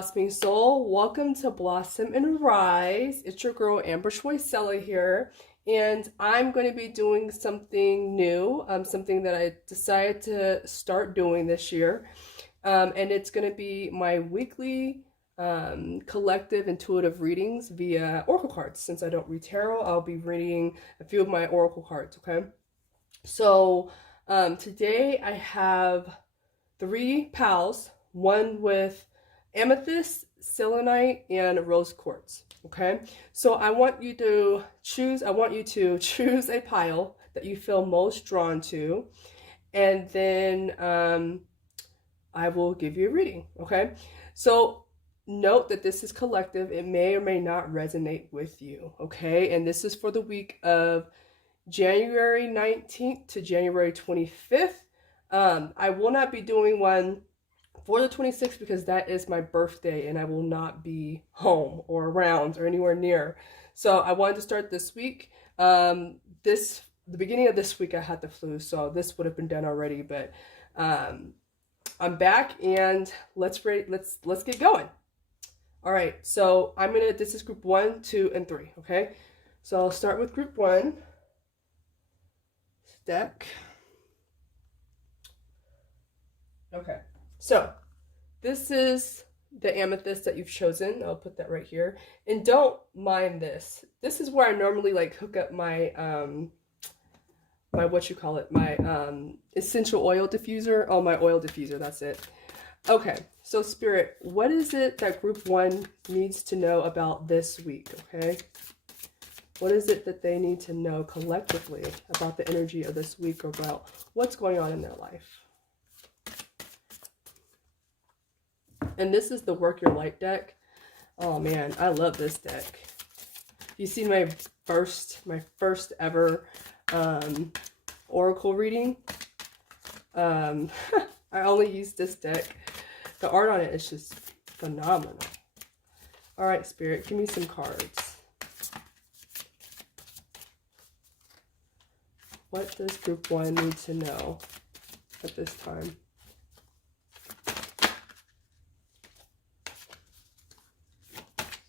blossoming soul. Welcome to Blossom and Rise. It's your girl Amber Schweisella here, and I'm going to be doing something new, something that I decided to start doing this year, and it's going to be my weekly collective intuitive readings via oracle cards. Since I don't read tarot, I'll be reading a few of my oracle cards. Okay, so today I have 3 pals, one with Amethyst, Selenite, and Rose Quartz. Okay, so I want you to choose a pile that you feel most drawn to, and then I will give you a reading. Okay, so note that this is collective. It may or may not resonate with you. Okay, and this is for the week of January 19th to January 25th. I will not be doing one for the 26th because that is my birthday and I will not be home or around or anywhere near. So I wanted to start this week. The beginning of this week I had the flu, so this would have been done already, but I'm back and let's get going. All right, so this is group 1, 2, and 3, okay? So I'll start with group 1. Deck. Okay, so this is the amethyst that you've chosen. I'll put that right here. And don't mind this. This is where I normally like hook up my my essential oil diffuser. Oh, my oil diffuser, that's it. Okay, so Spirit, what is it that group 1 needs to know about this week, okay? What is it that they need to know collectively about the energy of this week or about what's going on in their life? And this is the Work Your Light deck. Oh man, I love this deck. You see my first ever oracle reading. I only used this deck. The art on it is just phenomenal. All right, Spirit, give me some cards. What does group 1 need to know at this time?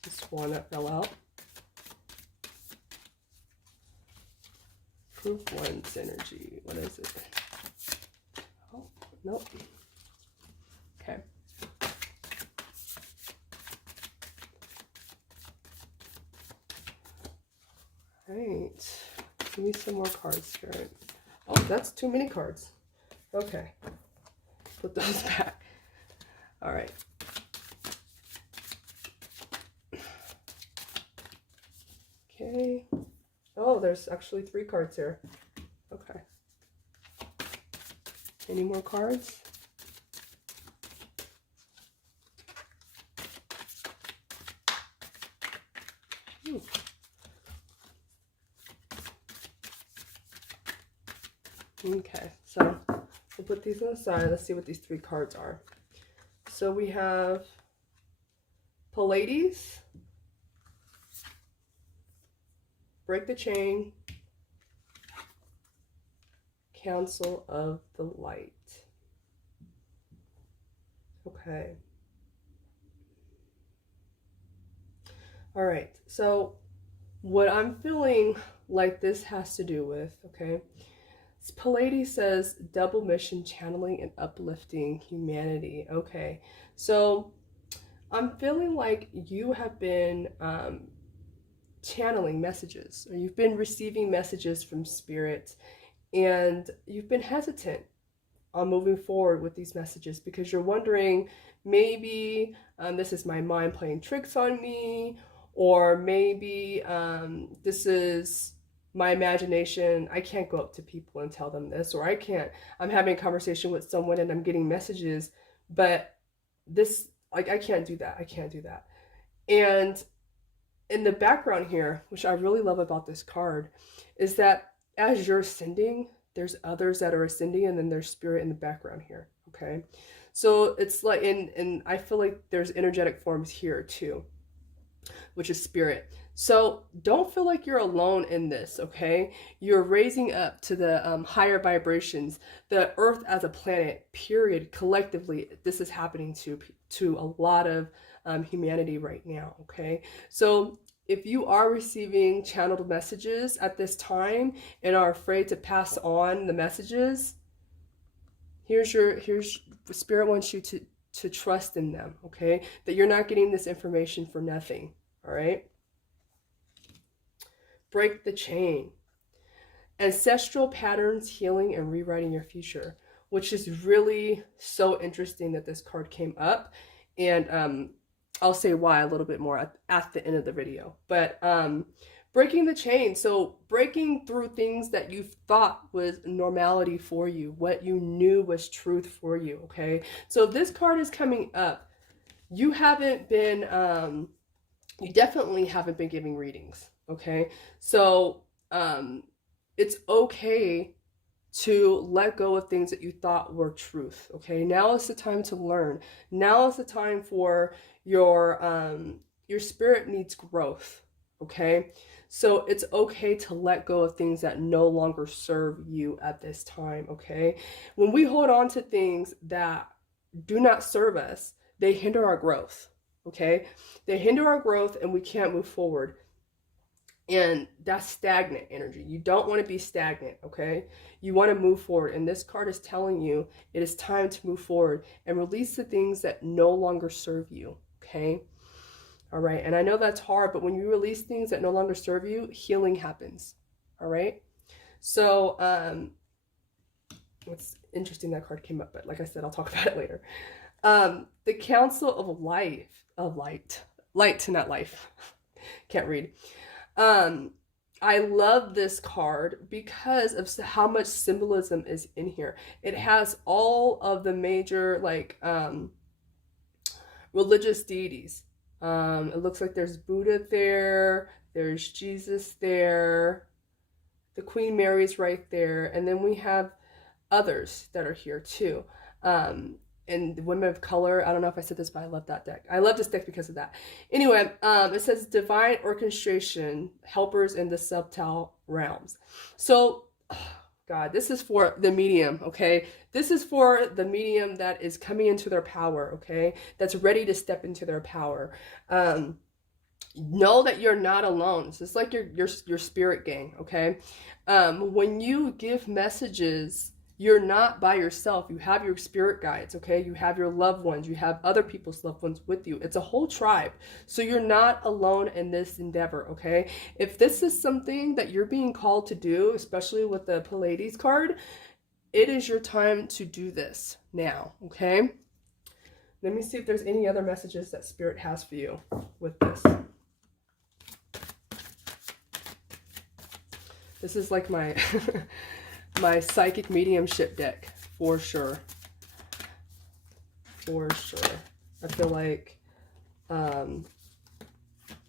This one that fell out. Group 1's energy. What is it? Oh, nope. Okay. All right. Give me some more cards, Spirit. Oh, that's too many cards. Okay. Put those back. All right. Okay. Oh, there's actually 3 cards here. Okay. Any more cards? Okay, so we'll put these on the side. Let's see what these 3 cards are. So we have Pleiades, Break the Chain, Council of the Light. Okay. All right, so what I'm feeling like this has to do with, okay, Pleiades says double mission, channeling and uplifting humanity. Okay, so I'm feeling like you have been channeling messages, or you've been receiving messages from Spirit, and you've been hesitant on moving forward with these messages because you're wondering, maybe this is my mind playing tricks on me, or maybe this is my imagination. I can't go up to people and tell them this, or I'm having a conversation with someone and I'm getting messages, but this, like, I can't do that. And in the background here, which I really love about this card, is that as you're ascending, there's others that are ascending, and then there's Spirit in the background here, okay? So it's like, and I feel like there's energetic forms here too, which is Spirit. So don't feel like you're alone in this, okay? You're raising up to the higher vibrations. The Earth as a planet, period, collectively, this is happening to a lot of humanity right now, okay? So if you are receiving channeled messages at this time and are afraid to pass on the messages, here's Spirit wants you to trust in them, okay? That you're not getting this information for nothing, all right? Break the chain. Ancestral patterns, healing, and rewriting your future, which is really so interesting that this card came up. And I'll say why a little bit more at the end of the video. But breaking the chain, so breaking through things that you thought was normality for you, what you knew was truth for you, okay? So if this card is coming up, you haven't been, you definitely haven't been giving readings, okay? So it's okay to let go of things that you thought were truth, okay? Now is the time to learn. Now is the time for your spirit needs growth, okay? So it's okay to let go of things that no longer serve you at this time, okay? When we hold on to things that do not serve us, they hinder our growth, okay? They hinder our growth and we can't move forward. And that's stagnant energy. You don't want to be stagnant, okay? You want to move forward. And this card is telling you it is time to move forward and release the things that no longer serve you, okay? All right. And I know that's hard, but when you release things that no longer serve you, healing happens. All right. So, it's interesting that card came up, but like I said, I'll talk about it later. The Council of Light to not life. Can't read. I love this card because of how much symbolism is in here. It has all of the major, like, religious deities. It looks like there's Buddha there, there's Jesus there, the Queen Mary's right there, and then we have others that are here too. And women of color, I don't know if I said this, but I love that deck. I love this deck because of that. Anyway, it says divine orchestration, helpers in the subtle realms. So, God, this is for the medium, okay? This is for the medium that is coming into their power, okay? That's ready to step into their power. Know that you're not alone. It's just like your spirit gang, okay? When you give messages, you're not by yourself. You have your spirit guides, okay? You have your loved ones. You have other people's loved ones with you. It's a whole tribe. So you're not alone in this endeavor, okay? If this is something that you're being called to do, especially with the Pleiades card, it is your time to do this now, okay? Let me see if there's any other messages that Spirit has for you with this. This is like my... my psychic mediumship deck, for sure. For sure. I feel like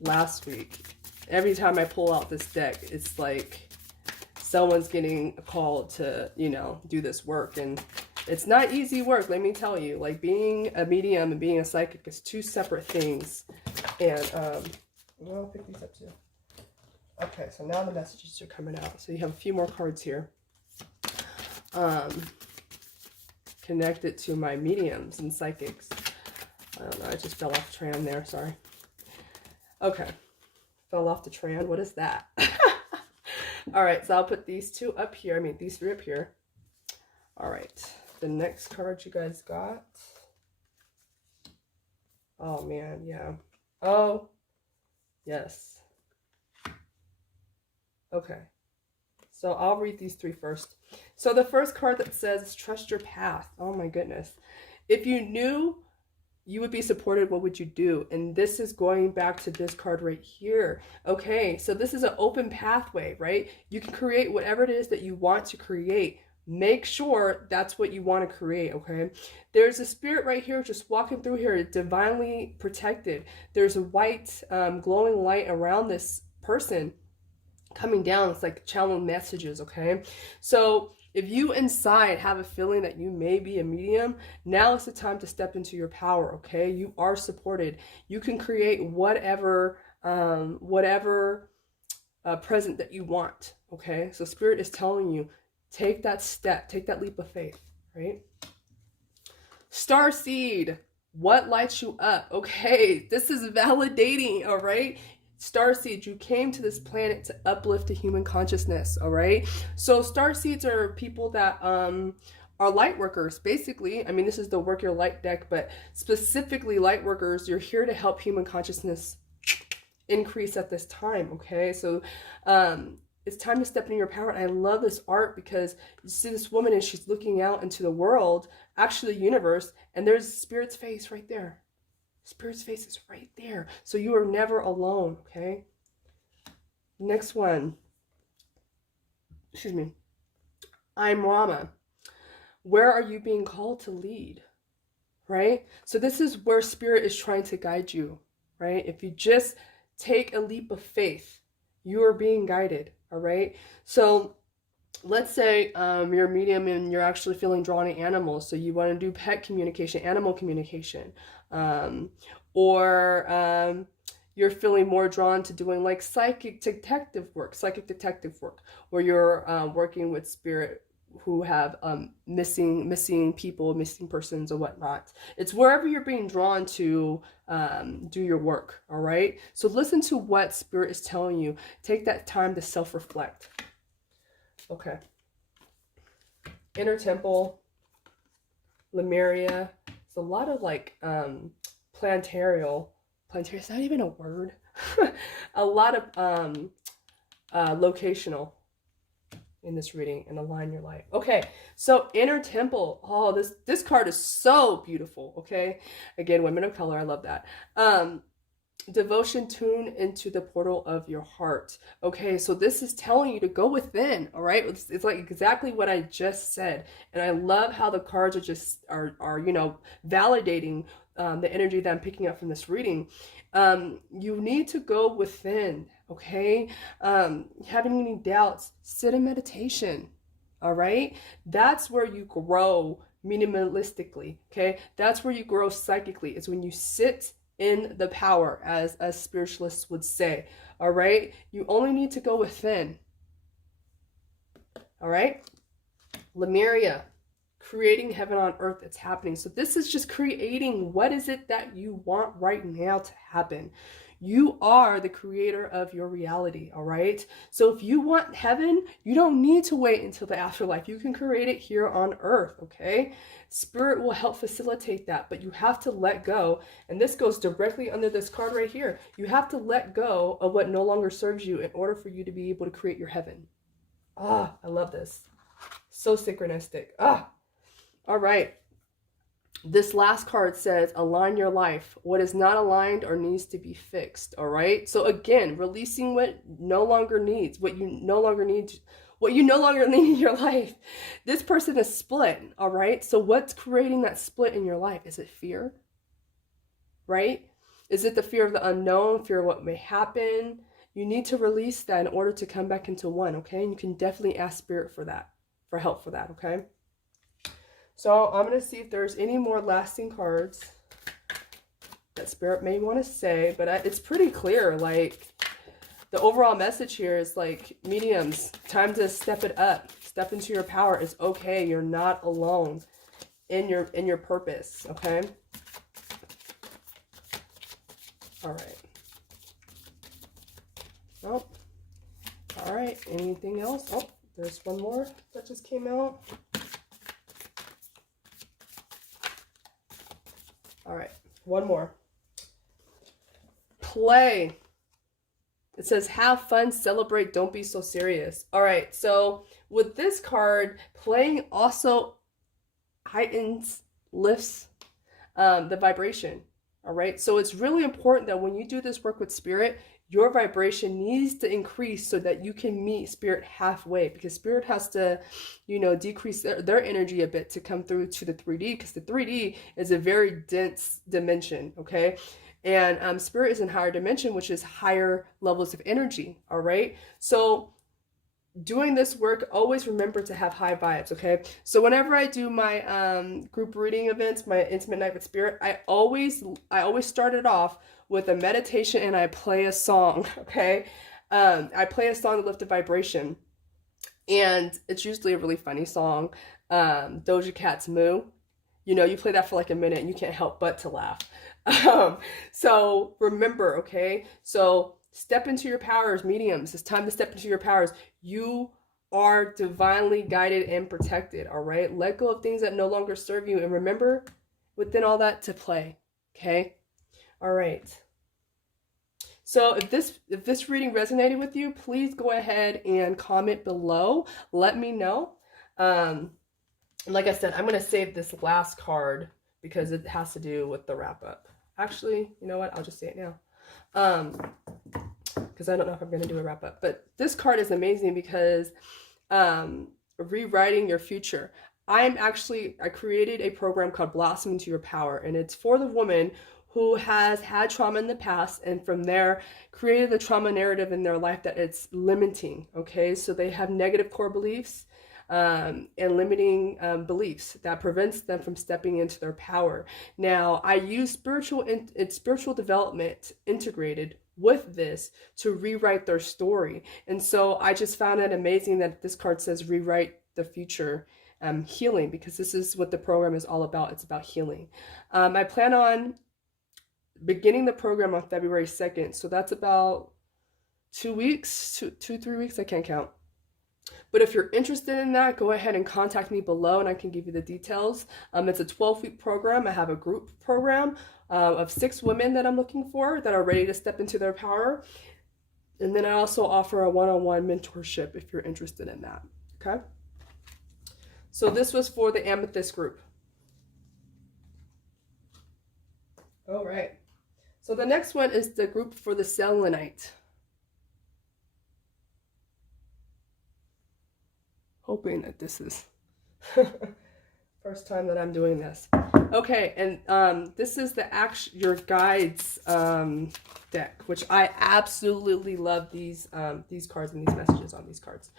last week, every time I pull out this deck, it's like someone's getting called to, you know, do this work. And it's not easy work, let me tell you. Like, being a medium and being a psychic is two separate things. And I'll pick these up too. Okay, so now the messages are coming out. So you have a few more cards here. Connected to my mediums and psychics. I don't know, I just fell off the tram there, sorry. Okay, fell off the tram, what is that? All right, so I'll put these two up here, these three up here. All right, the next card you guys got. Oh man, yeah. Oh, yes. Okay. So I'll read these three first. So the first card that says, trust your path. Oh my goodness. If you knew you would be supported, what would you do? And this is going back to this card right here. Okay, so this is an open pathway, right? You can create whatever it is that you want to create. Make sure that's what you want to create, okay? There's a spirit right here just walking through here, divinely protected. There's a white glowing light around this person coming down. It's like channeling messages, okay? So if you inside have a feeling that you may be a medium, now is the time to step into your power, okay? You are supported. You can create whatever present that you want, okay? So Spirit is telling you, take that step, take that leap of faith, right? Starseed. What lights you up? Okay, this is validating, all right? Starseeds, you came to this planet to uplift the human consciousness, all right? So starseeds are people that are light workers, basically. I mean, this is the Work Your Light deck, but specifically light workers, you're here to help human consciousness increase at this time, okay? So it's time to step into your power. And I love this art because you see this woman and she's looking out into the world, actually the universe, and there's Spirit's face right there. Spirit's face is right there. So you are never alone, okay? Next one. Excuse me. I'm Rama. Where are you being called to lead? Right? So this is where Spirit is trying to guide you, right? If you just take a leap of faith, you are being guided, all right? So let's say you're a medium and you're actually feeling drawn to animals. So you want to do pet communication, animal communication. Or you're feeling more drawn to doing like psychic detective work, where you're working with spirit who have missing people, missing persons or whatnot. It's wherever you're being drawn to do your work, all right? So listen to what Spirit is telling you. Take that time to self-reflect. Okay. Inner Temple, Lemuria. It's a lot of like planetarial is not even a word. A lot of locational in this reading, and align your life. Okay, so Inner Temple. Oh, this card is so beautiful. Okay, again, women of color, I love that. Devotion, tune into the portal of your heart. Okay, so this is telling you to go within. All right, it's like exactly what I just said, and I love how the cards are you know, validating the energy that I'm picking up from this reading. You need to go within. Okay, having any doubts, sit in meditation. All right, that's where you grow minimalistically. Okay, that's where you grow psychically. It's when you sit in the power, as spiritualists would say. All right, you only need to go within. All right, Lemuria, creating heaven on earth. It's happening. So this is just creating what is it that you want right now to happen. You are the creator of your reality, all right? So if you want heaven, you don't need to wait until the afterlife. You can create it here on earth, okay? Spirit will help facilitate that, but you have to let go. And this goes directly under this card right here. You have to let go of what no longer serves you in order for you to be able to create your heaven. Ah, I love this. So synchronistic. Ah, all right. This last card says, align your life. What is not aligned or needs to be fixed. All right. So again, releasing what no longer needs, what you no longer need in your life. This person is split. All right. So what's creating that split in your life? Is it fear? Right? Is it the fear of the unknown, fear of what may happen? You need to release that in order to come back into one. Okay. And you can definitely ask Spirit for that, for help for that. Okay. So I'm going to see if there's any more lasting cards that Spirit may want to say, but it's pretty clear. Like the overall message here is like, mediums, time to step it up, step into your power. It's okay. You're not alone in your purpose. Okay. All right. Oh, all right. Anything else? Oh, there's one more that just came out. All right, one more. Play. It says, have fun, celebrate, don't be so serious. All right, so with this card, playing also heightens, lifts the vibration. All right, so it's really important that when you do this work with Spirit, your vibration needs to increase so that you can meet Spirit halfway, because Spirit has to, you know, decrease their energy a bit to come through to the 3D, because the 3D is a very dense dimension, okay? And Spirit is in higher dimension, which is higher levels of energy, all right? So doing this work, always remember to have high vibes, okay? So whenever I do my group reading events, my intimate night with Spirit, I always start it off with a meditation and I play a song, okay? I play a song to lift the vibration, and it's usually a really funny song. Doja Cat's Moo. You know, you play that for like a minute and you can't help but to laugh. So remember, okay? So step into your powers, mediums. It's time to step into your powers. You are divinely guided and protected, all right? Let go of things that no longer serve you, and remember within all that to play, okay? All right. So if this reading resonated with you, please go ahead and comment below. Let me know. Like I said, I'm going to save this last card because it has to do with the wrap up. Actually, you know what? I'll just say it now. Because I don't know if I'm going to do a wrap up. But this card is amazing because rewriting your future. I created a program called Blossom into Your Power, and it's for the woman who has had trauma in the past, and from there created the trauma narrative in their life that it's limiting. Okay, so they have negative core beliefs and limiting beliefs that prevents them from stepping into their power. Now, I use spiritual development integrated with this to rewrite their story. And so I just found it amazing that this card says rewrite the future, healing, because this is what the program is all about. It's about healing. I plan on beginning the program on February 2nd. So that's about 2 weeks, 3 weeks. I can't count. But if you're interested in that, go ahead and contact me below and I can give you the details. It's a 12-week program. I have a group program of 6 women that I'm looking for that are ready to step into their power. And then I also offer a one-on-one mentorship if you're interested in that. Okay? So this was for the Amethyst group. All right. So the next one is the group for the Selenite. Hoping that this is first time that I'm doing this. Okay, and this is the your guides deck, which I absolutely love these cards and these messages on these cards.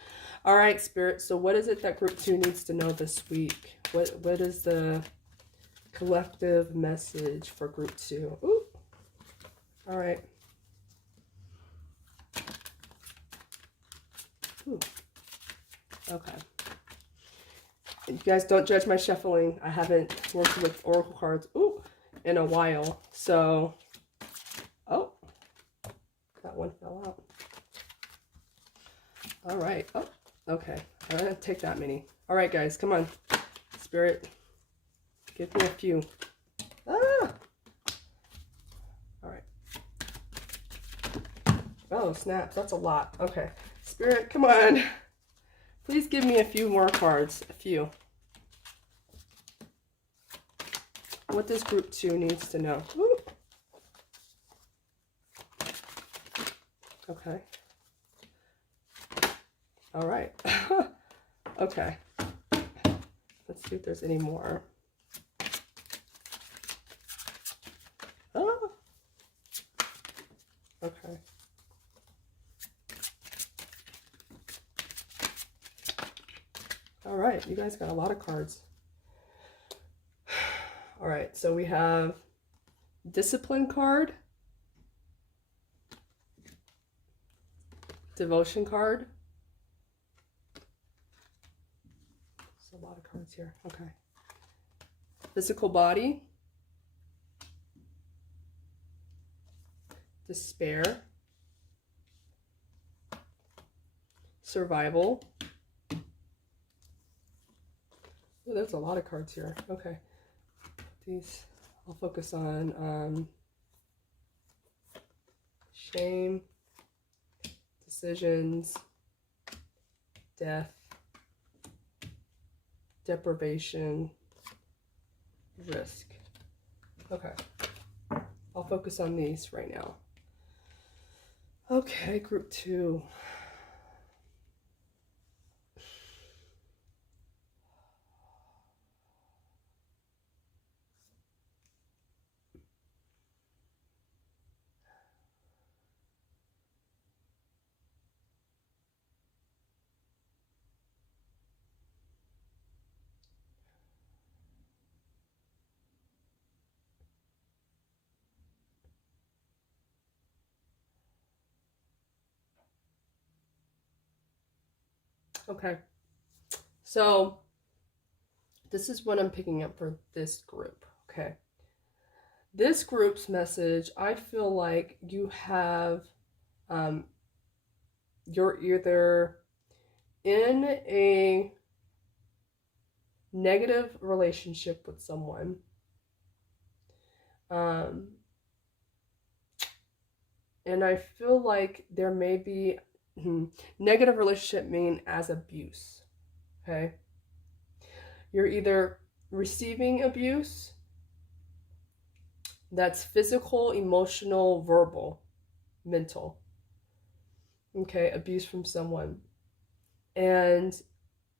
All right, Spirit. So what is it that group 2 needs to know this week? What is the collective message for group 2? Ooh. All right. Ooh. Okay. You guys don't judge my shuffling. I haven't worked with oracle cards in a while. So, oh, that one fell out. All right. Oh, okay. I'm going to take that many. All right, guys, come on. Spirit, give me a few. Ah! All right. Oh, snaps. That's a lot. Okay. Spirit, come on. Please give me a few more cards. A few. What does group 2 needs to know? Ooh. Okay. All right. Okay. Let's see if there's any more. Oh. Okay. All right, you guys got a lot of cards. All right, so we have Discipline card, Devotion card. There's a lot of cards here. Okay. Physical body, Despair, Survival. Oh, there's a lot of cards here. Okay. These, I'll focus on shame, decisions, death, deprivation, risk. Okay. I'll focus on these right now. Okay, group 2. Okay, so This is what I'm picking up for this group, okay? This group's message, I feel like you have, you're either in a negative relationship with someone, and I feel like there may be negative relationship mean as abuse, okay? You're either receiving abuse that's physical, emotional, verbal, mental, okay, abuse from someone, and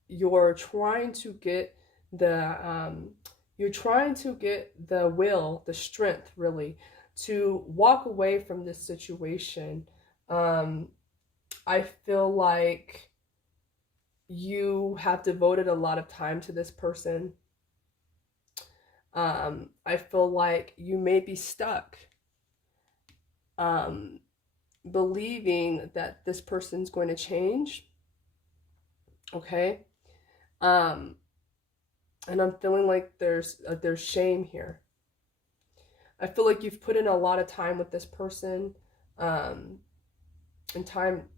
you're trying to get the will, the strength, really, to walk away from this situation. I feel like you have devoted a lot of time to this person. I feel like you may be stuck believing that this person's going to change, okay? And I'm feeling like there's shame here. I feel like you've put in a lot of time with this person, and time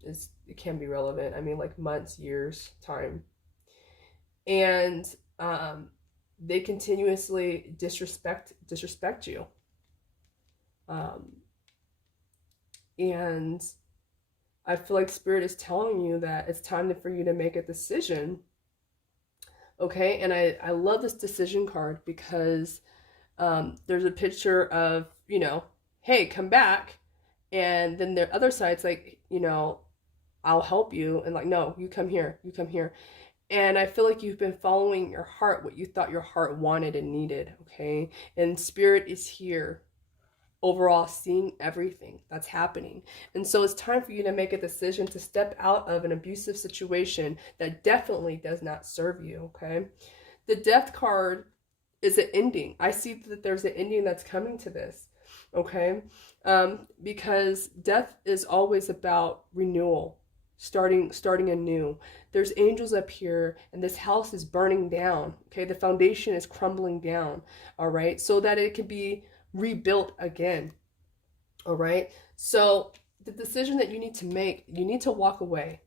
it can be relevant. I mean, like months, years, time, and they continuously disrespect you, and I feel like Spirit is telling you that it's time for you to make a decision. Okay, and I love this decision card because there's a picture of, you know, hey, come back. And then the other side's like, you know, I'll help you. And like, no, you come here, you come here. And I feel like you've been following your heart, what you thought your heart wanted and needed, okay? And Spirit is here, overall, seeing everything that's happening. And so it's time for you to make a decision to step out of an abusive situation that definitely does not serve you, okay? The Death card is an ending. I see that there's an ending that's coming to this, okay? Because death is always about renewal, starting anew. There's angels up here, and this house is burning down, okay? The foundation is crumbling down, all right? So that it can be rebuilt again, all right? So the decision that you need to make, you need to walk away,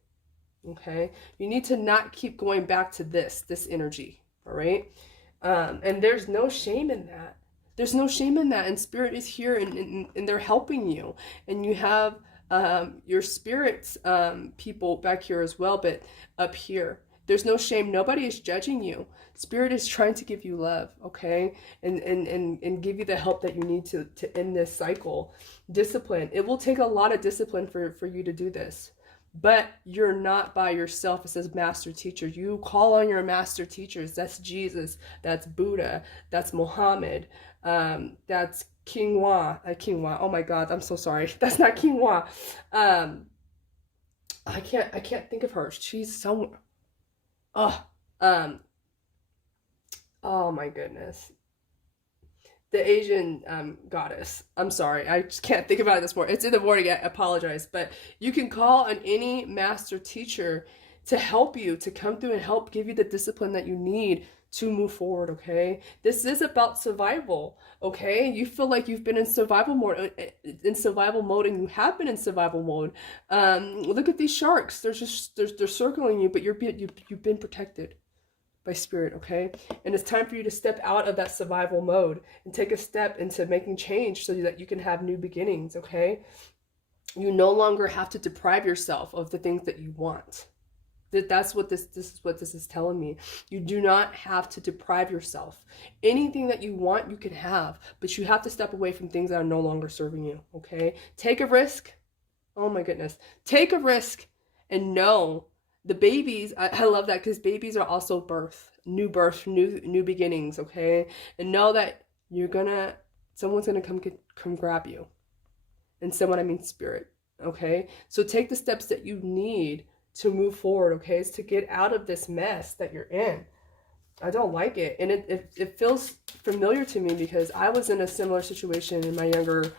okay? You need to not keep going back to this energy, all right? And there's no shame in that. There's no shame in that. And Spirit is here, and they're helping you. And you have your Spirit's people back here as well, but up here. There's no shame. Nobody is judging you. Spirit is trying to give you love, okay? And give you the help that you need to end this cycle. Discipline. It will take a lot of discipline for you to do this. But you're not by yourself. It says master teacher. You call on your master teachers. That's Jesus. That's Buddha. That's Muhammad. That's King Wa. Oh my God, I'm so sorry. That's not King Wa. I can't think of her. She's somewhere. Oh my goodness. The Asian goddess. I'm sorry. I just can't think about it this morning. It's in the morning. I apologize. But you can call on any master teacher to help you, to come through and help give you the discipline that you need to move forward, okay? This is about survival, okay? You feel like you've been in survival mode, and you have been in survival mode. Look at these sharks. They're circling you, but you've been protected by Spirit, okay? And it's time for you to step out of that survival mode and take a step into making change so that you can have new beginnings, okay? You no longer have to deprive yourself of the things that you want. That's what this is telling me. You do not have to deprive yourself. Anything that you want, you can have, but you have to step away from things that are no longer serving you, okay? Take a risk. Oh my goodness. Take a risk and know the babies, I love that, because babies are also new beginnings, okay? And know that someone's gonna come grab you. And someone, I mean Spirit, okay? So take the steps that you need to move forward, okay? It's to get out of this mess that you're in. I don't like it. And it feels familiar to me because I was in a similar situation in my younger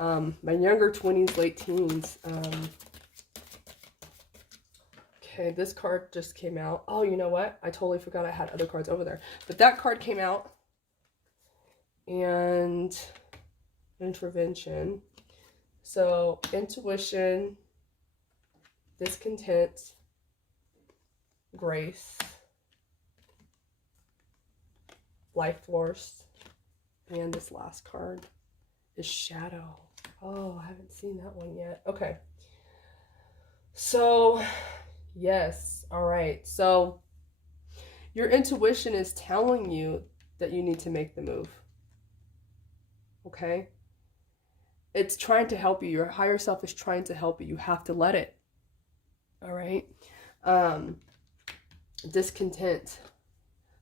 20s, late teens. Okay, this card just came out. Oh, you know what? I totally forgot I had other cards over there. But that card came out. And intervention. So intuition, discontent, grace, life force, and this last card is shadow. Oh, I haven't seen that one yet. Okay. So, yes. All right. So your intuition is telling you that you need to make the move. Okay? It's trying to help you. Your higher self is trying to help you. You have to let it. All right? Discontent.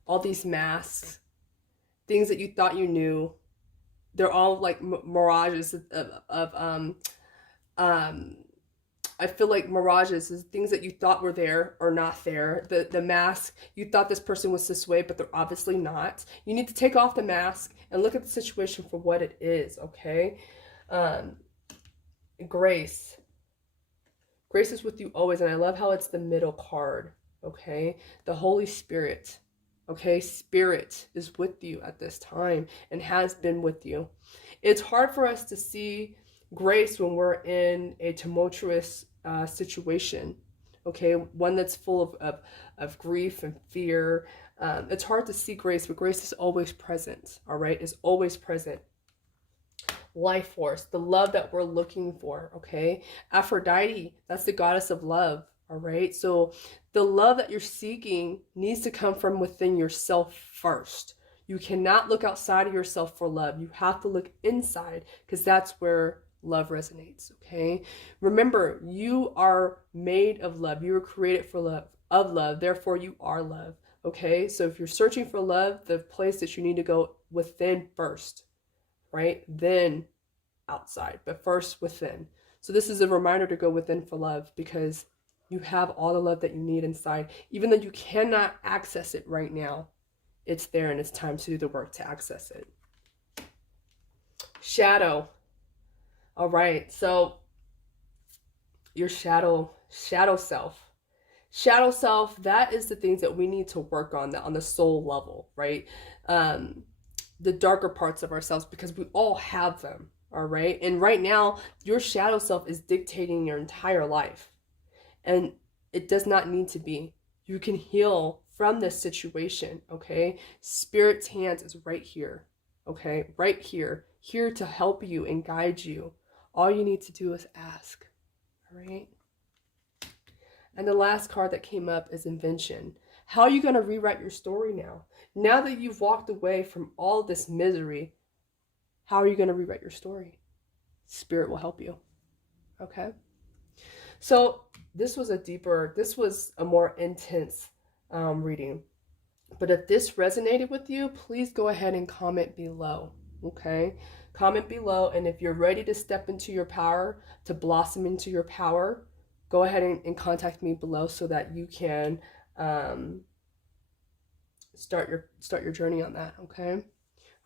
All these masks. Things that you thought you knew. They're all like mirages of I feel like mirages is things that you thought were there or not there. The mask, you thought this person was this way, but they're obviously not. You need to take off the mask and look at the situation for what it is, okay? Grace. Grace is with you always, and I love how it's the middle card, okay? The Holy Spirit, okay? Spirit is with you at this time and has been with you. It's hard for us to see grace when we're in a tumultuous situation, okay? One that's full of grief and fear. It's hard to see grace, but grace is always present, all right? Is always present. Life force, the love that we're looking for, okay? Aphrodite, that's the goddess of love, all right? So the love that you're seeking needs to come from within yourself first. You cannot look outside of yourself for love. You have to look inside, because that's where love resonates, okay? Remember, you are made of love. You were created for love, of love. Therefore, you are love, okay? So if you're searching for love, the place that you need to go within first, right? Then outside, but first within. So this is a reminder to go within for love, because you have all the love that you need inside. Even though you cannot access it right now, it's there, and it's time to do the work to access it. Shadow. All right, so your shadow self. Shadow self, that is the things that we need to work on the soul level, right? The darker parts of ourselves, because we all have them, all right? And right now, your shadow self is dictating your entire life. And it does not need to be. You can heal from this situation, okay? Spirit's hands is right here, okay? Right here to help you and guide you. All you need to do is ask, all right? And the last card that came up is invention. How are you going to rewrite your story now? Now that you've walked away from all this misery, how are you going to rewrite your story? Spirit will help you, okay? So this was a more intense reading. But if this resonated with you, please go ahead and comment below, okay? Comment below, and if you're ready to step into your power, to blossom into your power, go ahead and contact me below so that you can start your journey on that, okay?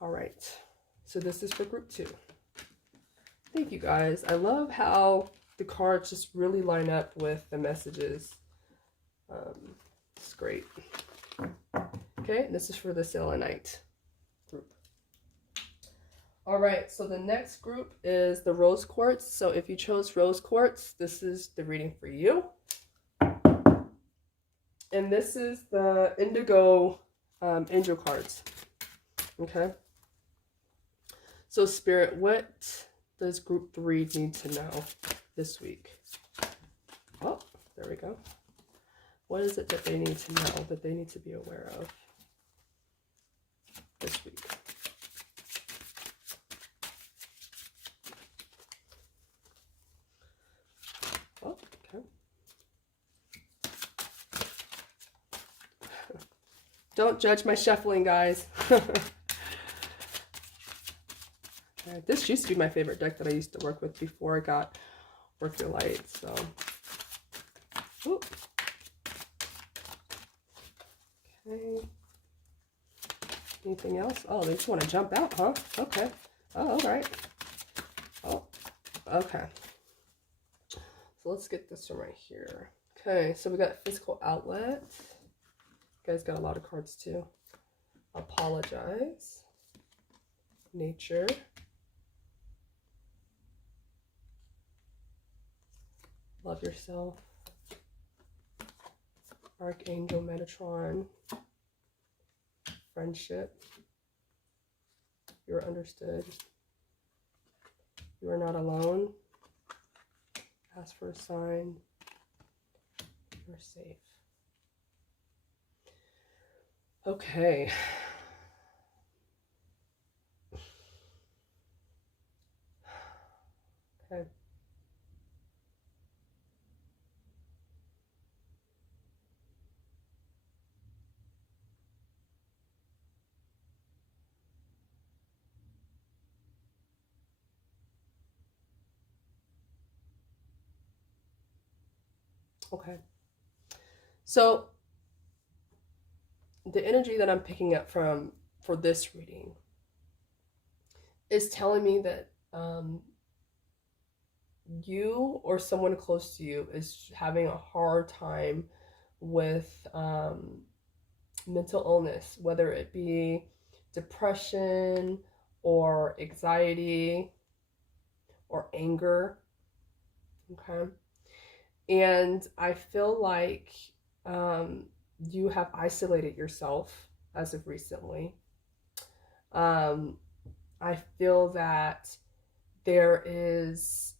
All right. So this is for group 2. Thank you, guys. I love how the cards just really line up with the messages. It's great. Okay, this is for the Selenite group. All right, so the next group is the Rose Quartz. So if you chose Rose Quartz, this is the reading for you. And this is the Indigo Angel cards. Okay. So Spirit, what does group 3 need to know this week? Oh, there we go. What is it that they need to know, that they need to be aware of this week? Oh, okay. Don't judge my shuffling, guys. Okay, this used to be my favorite deck that I used to work with before I got Work Your Light, so. Ooh. Okay. Anything else? Oh, they just want to jump out, huh? Okay. Oh, all right. Oh, okay. So let's get this one right here. Okay, so we got physical outlet. You guys got a lot of cards too. Apologize. Nature. Love yourself. Archangel Metatron. Friendship. You're understood. You are not alone. Ask for a sign. You're safe. Okay. Okay. Okay. So the energy that I'm picking up for this reading is telling me that you or someone close to you is having a hard time with mental illness, whether it be depression or anxiety or anger. Okay. And I feel like you have isolated yourself as of recently. I feel that there is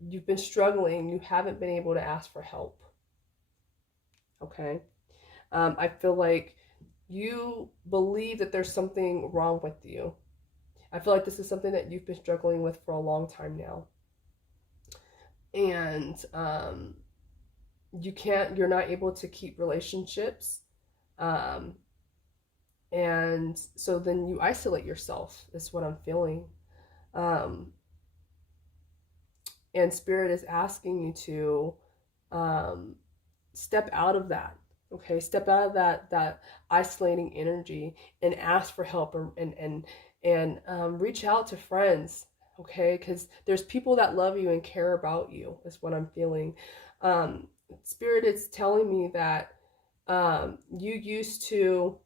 you've been struggling. You haven't been able to ask for help. Okay. I feel like you believe that there's something wrong with you. I feel like this is something that you've been struggling with for a long time now. And you're not able to keep relationships. And so then you isolate yourself, is what I'm feeling. And Spirit is asking you to step out of that. Okay, step out of that isolating energy and ask for help, and reach out to friends. Okay, because there's people that love you and care about you, is what I'm feeling. Spirit is telling me that you used to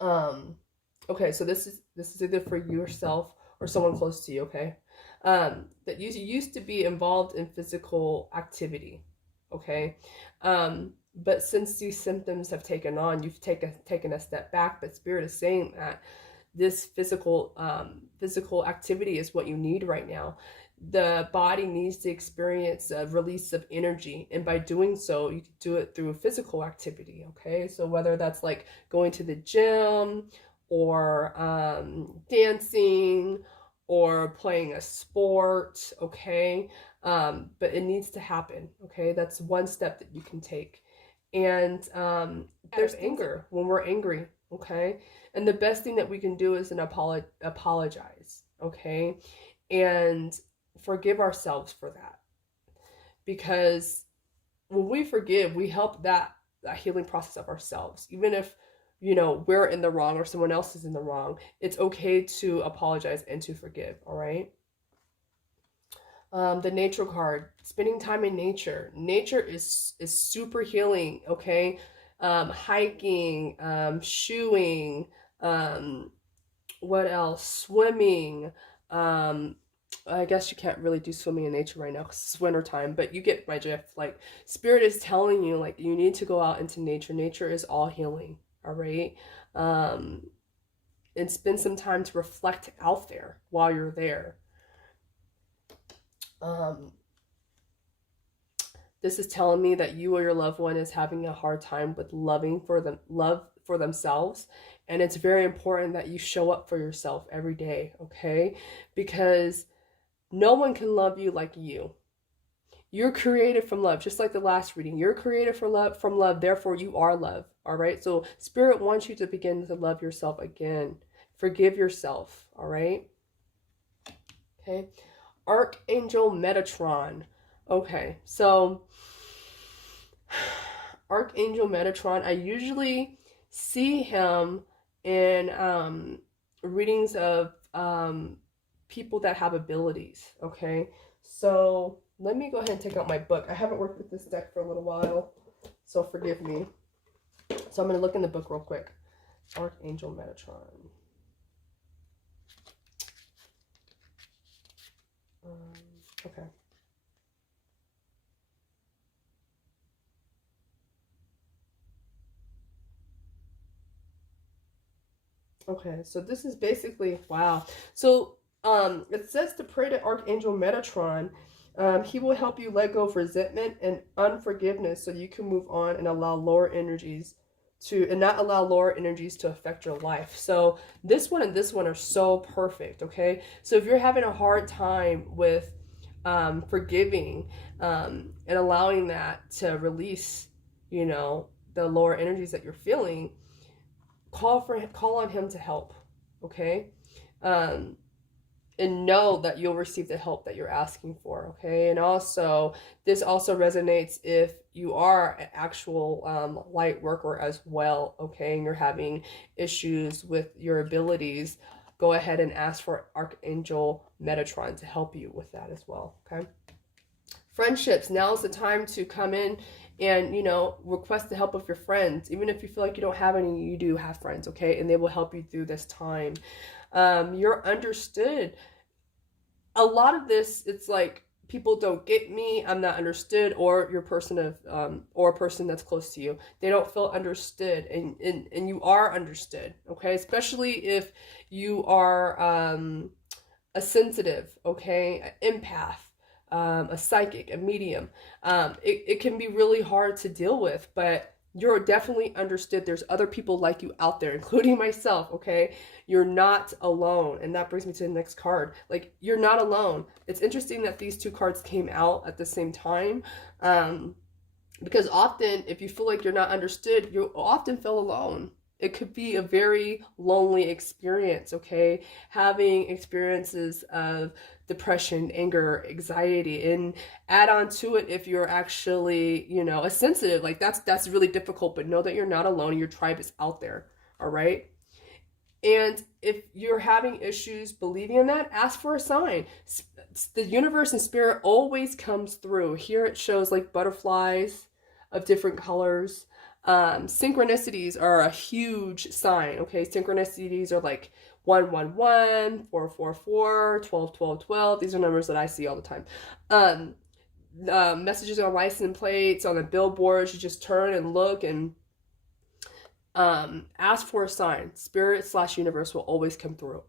okay, so this is either for yourself or someone close to you. Okay, that you used to be involved in physical activity. Okay, but since these symptoms have taken on, you've taken a step back. But Spirit is saying that this physical activity is what you need right now. The body needs to experience a release of energy, and by doing so, you can do it through physical activity. Okay, so whether that's like going to the gym or dancing or playing a sport. Okay, but it needs to happen. Okay, that's one step that you can take. And there's anger when we're angry. Okay, and the best thing that we can do is apologize. Okay, and forgive ourselves for that, because when we forgive, we help that healing process of ourselves. Even if we're in the wrong or someone else is in the wrong, it's okay to apologize and to forgive. All right. The nature card, spending time in nature. Nature is super healing. Okay. Hiking, shoeing, what else? Swimming. I guess you can't really do swimming in nature right now because it's winter time, but you get my drift. Like, Spirit is telling you, like, you need to go out into nature. Nature is all healing. All right. And spend some time to reflect out there while you're there. This is telling me that you or your loved one is having a hard time with love for themselves. And it's very important that you show up for yourself every day. Okay. Because no one can love you like you. You're created from love, just like the last reading. You're created from love, therefore you are love. All right. So Spirit wants you to begin to love yourself again. Forgive yourself. All right. Okay. Archangel Metatron. Okay. So Archangel Metatron, I usually see him in readings of people that have abilities. Okay. So let me go ahead and take out my book. I haven't worked with this deck for a little while, so forgive me. So I'm going to look in the book real quick. Archangel Metatron. Okay. Okay, so this is basically, wow. So it says to pray to Archangel Metatron. He will help you let go of resentment and unforgiveness so you can move on and allow lower energies and not allow lower energies to affect your life. So this one and this one are so perfect, okay? So if you're having a hard time with forgiving and allowing that to release, you know, the lower energies that you're feeling, call on him to help, okay? And know that you'll receive the help that you're asking for, okay? And also, this also resonates if you are an actual light worker as well, okay? And you're having issues with your abilities, go ahead and ask for Archangel Metatron to help you with that as well, okay? Friendships, now is the time to come in and, you know, request the help of your friends. Even if you feel like you don't have any, you do have friends, okay? And they will help you through this time. You're understood. A lot of this, it's like, people don't get me, I'm not understood, or your person of, or a person that's close to you, they don't feel understood, and you are understood, okay? Especially if you are a sensitive, okay, an empath, a psychic, a medium. It can be really hard to deal with, but you're definitely understood. There's other people like you out there, including myself, okay? You're not alone. And that brings me to the next card. Like, you're not alone. It's interesting that these two cards came out at the same time, because often if you feel like you're not understood, you often feel alone. It could be a very lonely experience, okay? Having experiences of depression, anger, anxiety, and add on to it if you're actually, you know, a sensitive, like that's really difficult, but know that you're not alone. Your tribe is out there, all right? And if you're having issues believing in that, ask for a sign. The universe and spirit always comes through. Here it shows like butterflies of different colors. Synchronicities are a huge sign, okay? Synchronicities are like 111, 444, 12, 12, 12. These are numbers that I see all the time. Messages on license plates, on the billboards, you just turn and look and ask for a sign. Spirit/universe will always come through,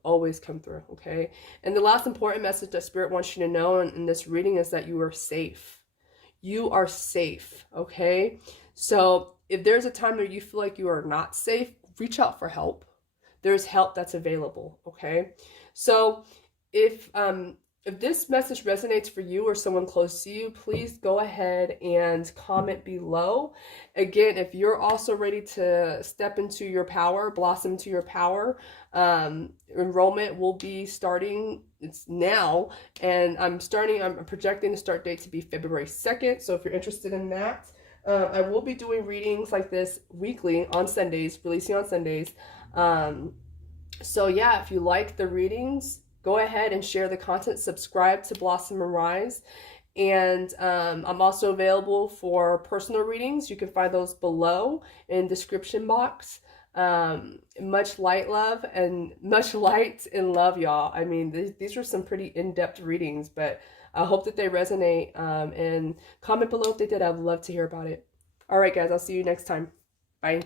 okay? And the last important message that spirit wants you to know in this reading is that you are safe. You are safe, okay? So if there's a time where you feel like you are not safe, reach out for help. There's help that's available, okay? So if this message resonates for you or someone close to you, please go ahead and comment below. Again, if you're also ready to step into your power, blossom into your power, enrollment will be starting. It's now, and I'm projecting the start date to be February 2nd. So if you're interested in that, I will be doing readings like this weekly on Sundays, releasing on Sundays. So yeah, if you like the readings, go ahead and share the content, subscribe to Blossom and Rise. And I'm also available for personal readings. You can find those below in the description box. Much light and love, y'all. I mean, these are some pretty in-depth readings, but I hope that they resonate, and comment below if they did. I'd love to hear about it. All right, guys, I'll see you next time. Bye.